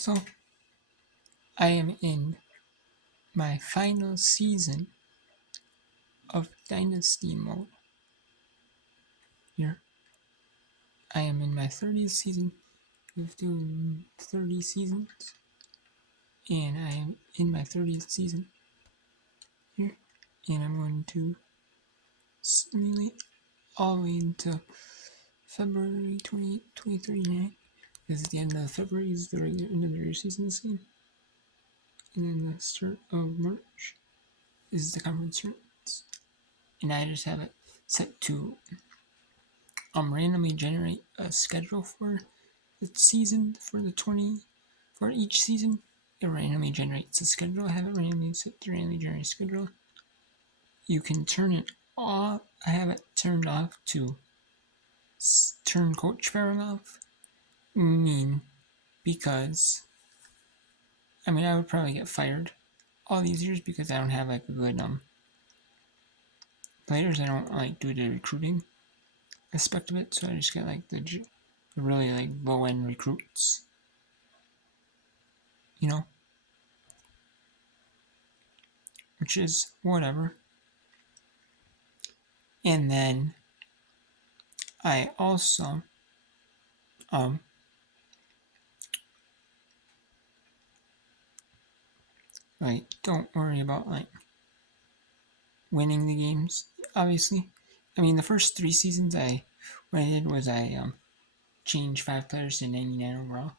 So, I am in my final season of Dynasty mode. Here, I am in my 30th season. We've done 30 seasons, and I am in my 30th season here, and I'm going to simulate all the way until February 2039, because at the end of February is the regular end of the regular season this game, and then the start of March is the conference tournaments, and I just have it set to randomly generate a schedule for the season for each season. It randomly generates a schedule. I have it randomly set to randomly generate a schedule. You can turn it off. I have it turned off to turn coach firing off. Because I would probably get fired all these years because I don't have like a good players. I don't like do the recruiting aspect of it, so I just get like the really like low end recruits, which is whatever. And then I also don't worry about winning the games, obviously. The first 3 seasons what I did was I changed 5 players to 99 overall,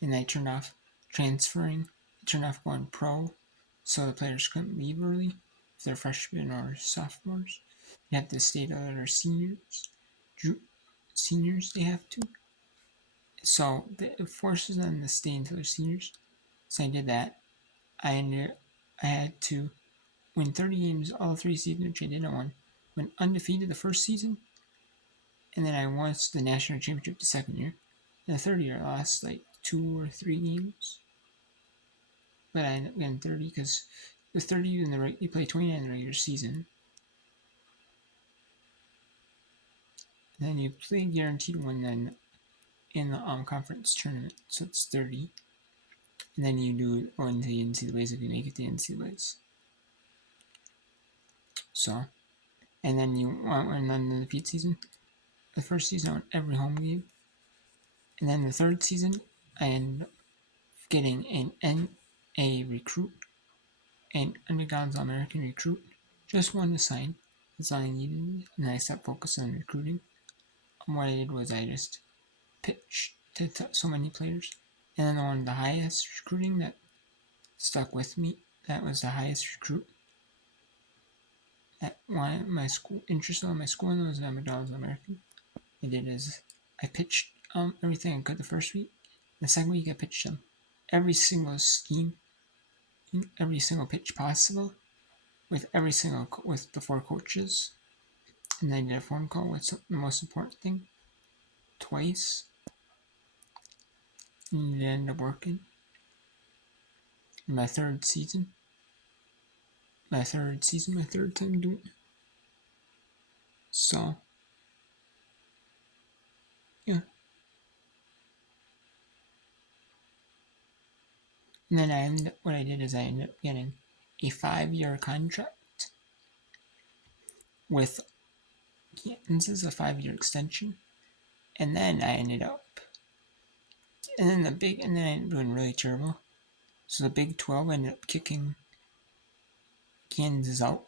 and I turned off transferring. I turned off going pro, so the players couldn't leave early if they're freshmen or sophomores. They have to stay till they're seniors. They have to. So it forces them to stay until they're seniors. So I did that. I had to win 30 games all 3 seasons, which I did. I went undefeated the first season, and then I won the national championship the second year. And the third year, I lost 2 or 3 games, but I ended up getting 30 because the 30 you play 29 in the regular season, and then you play guaranteed win in the conference tournament, so it's 30, and then you go into the NCAAs if you make it to the NCAAs. So, and then you want an undefeated season. The first season I won every home game, and then the third season I ended up getting an NA recruit, an Underground's American recruit, just one to sign. That's all I needed, and I stopped focusing on recruiting. What I did was I just pitched to so many players, and then the one of the highest recruiting that stuck with me, that was the highest recruit that wanted my school, interested in my school, and it was McDonald's American. I did is I pitched everything I could the first week. The second week I pitched them every single scheme, every single pitch possible, with the 4 coaches, and then I did a phone call with the most important thing twice, and it ended up working. In my third time doing it. So, yeah. And then what I did is I ended up getting a 5-year contract with Kansas, a 5-year extension. And then I ended up doing really terrible. So the Big 12 ended up kicking Kansas out.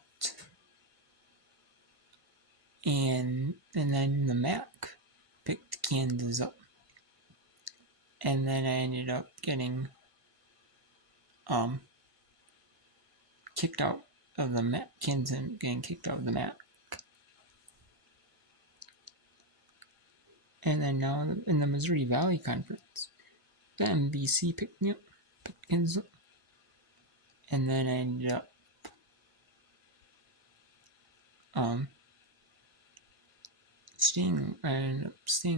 And then the MAC picked Kansas up. And then I ended up getting kicked out of the MAC. Kansas getting kicked out of the MAC. And then now in the Missouri Valley Conference, the MVC picked Kansas up. And then I ended up staying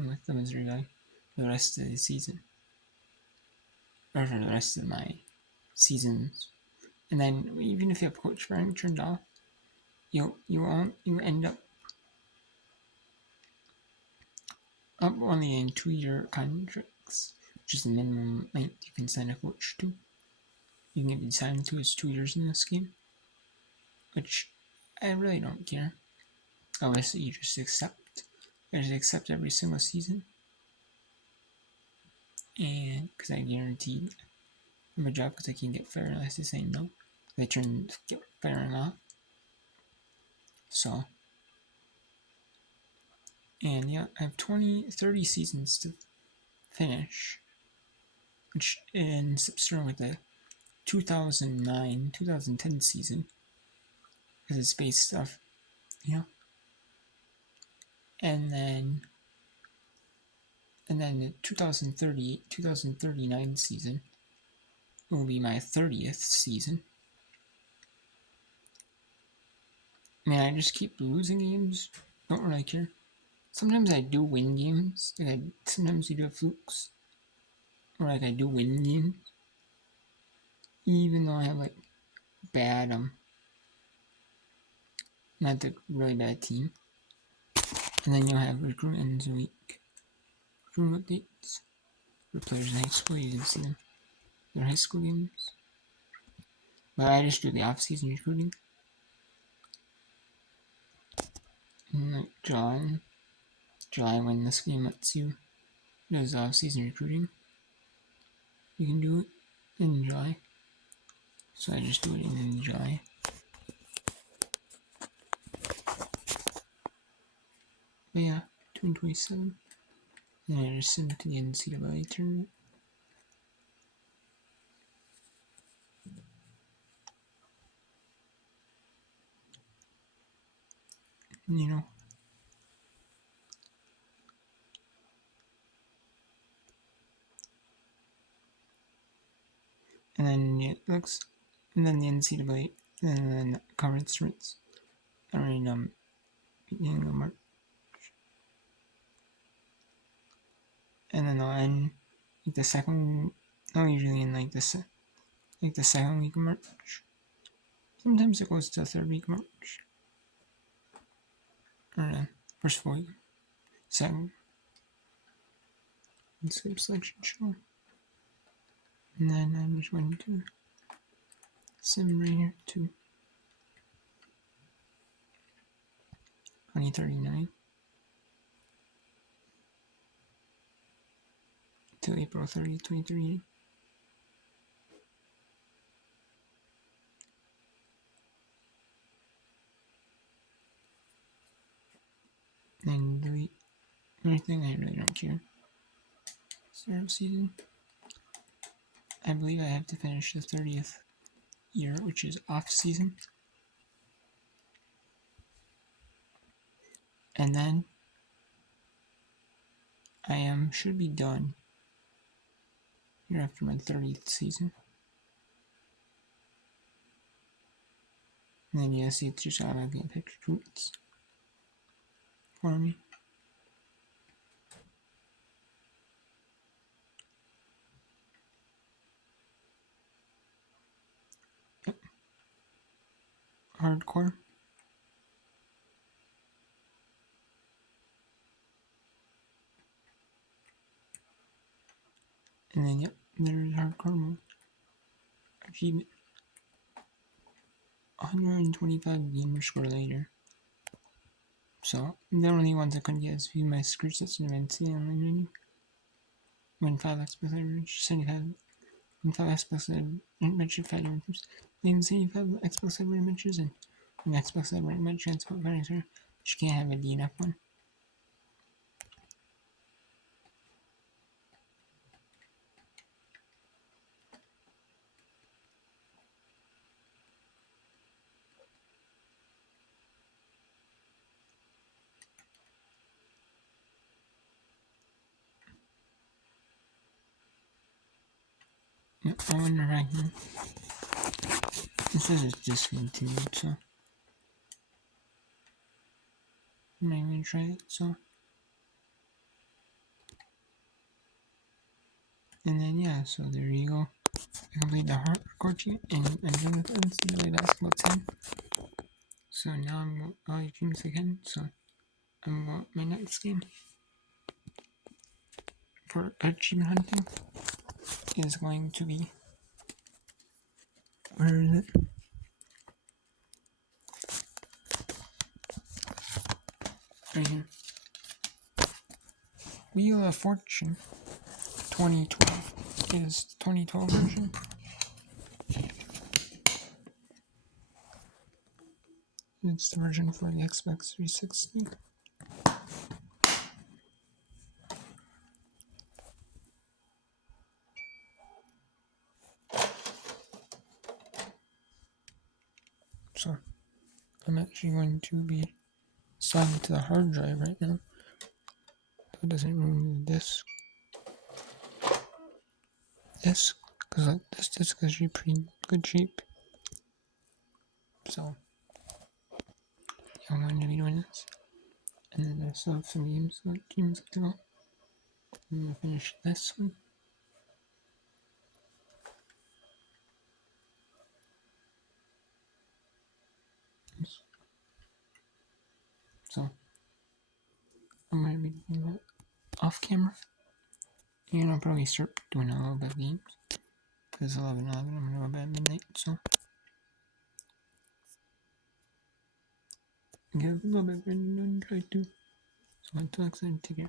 with the Missouri Valley for the rest of the season. Or for the rest of my seasons. And then even if you have coach firing turned off, you end up only in 2-year contracts. which is the minimum length you can sign a coach to. You can get signed to is 2 years in this game, which I really don't care. Obviously, you just accept. I just accept every single season, and because I guaranteed my job, because I can't get fired unless they say no. They get firing off. So, and yeah, I have 30 seasons to finish, which ends up starting with the 2010 season, because it's based off, and then the 2039 season will be my 30th season. Man, I just keep losing games. Don't really care. Sometimes I do win games. Sometimes you do have flukes. Or I do win games. Even though I have bad, not the really bad team. And then you'll have recruitment ends a week. Recruitment updates for players in high school. You can see them. Their high school games. But I just do the off-season recruiting. And July when this game lets you do off-season recruiting. You can do it in July. So I just do it in July. But yeah, 227. And I just send it to the NCAA tournament. And then it looks, and then the NCAA, and then conference tournaments are in beginning of March, and then they'll end the second. Usually in the second week of March. Sometimes it goes to the third week of March, or first full week, second. Escape selection show, and then I'm just going to sim right here to 2039 to April 30th, 2038. And delete everything. I really don't care. Start of season. I believe I have to finish the 30th year, which is off season. And then I should be done here after my 30th season. And then see it's just automatically picked recruits for me. Yep. Hardcore. And then yep, there's hardcore mode. Achievement. 125 gamer score later. So the only ones I couldn't get is view my screenshots and events in the online menu. Win 5 explicit average, 75. Win 5 explicit adventure 5 items. Leave 75 explicit adventures and an explicit adventure transport furniture. But you can't have a DNF one. Yep, I wonder right here. It says it's discontinued, so I'm not even gonna try it, so. And then yeah, so there you go. I completed the hardcore team and I'm done with NCAA basketball 10. So now I'm going all your teams again, so I'm going my next game. for achievement hunting is going to be, where is it? Right here. Wheel of Fortune 2012 is 2012 version. It's the version for the Xbox 360. So I'm actually going to be assigned to the hard drive right now, so it doesn't ruin the disk. Because like this disc is pretty good cheap. So yeah, I'm going to be doing this, and then I still have some games to go. I'm gonna finish this one. So I'm gonna be doing that off camera, and I'll probably start doing a little bit of games. Because 11:11, I'm gonna go to bed at midnight, so get a little bit ready to try to. So until next time, take care.